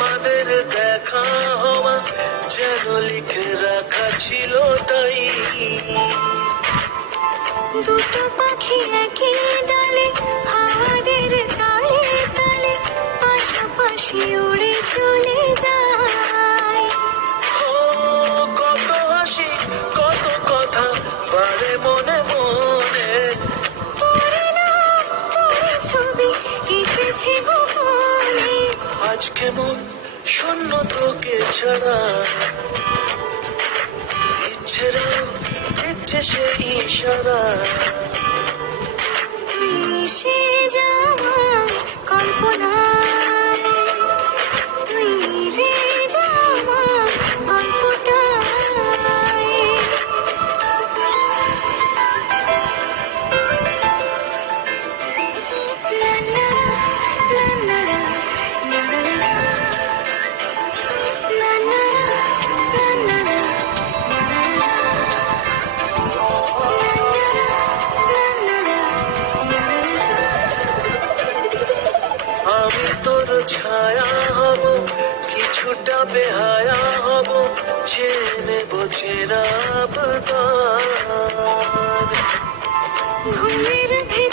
আমাদের দেখা হওয়া যেন লিখে রাখা ছিল তাই। দুটো পাখি একই ডালে, হাওয়াদের তালে তালে পাশাপাশি উড়ে চলে যায়। ও কত হাসি কত কথা বারে মনে মনে, তোরে না তোরে ছবি এঁকেছি গোপনে। আজ কেমন শূন্য তোকে ছাড়া, ইচ্ছেরাও ইচ্ছে সে ইশারা। তুই মিশে যাওয়ার কল্পনায়, তুই মিলে যাওয়ার গল্পটায়। লা লা লা লা লা লা লা লা লা লা লা লা লা। আমি তোর ছায়া হব, কিছুটা বেহায়া হব, চেনে বোঝেরা আবদার। ঘুমের ভেতর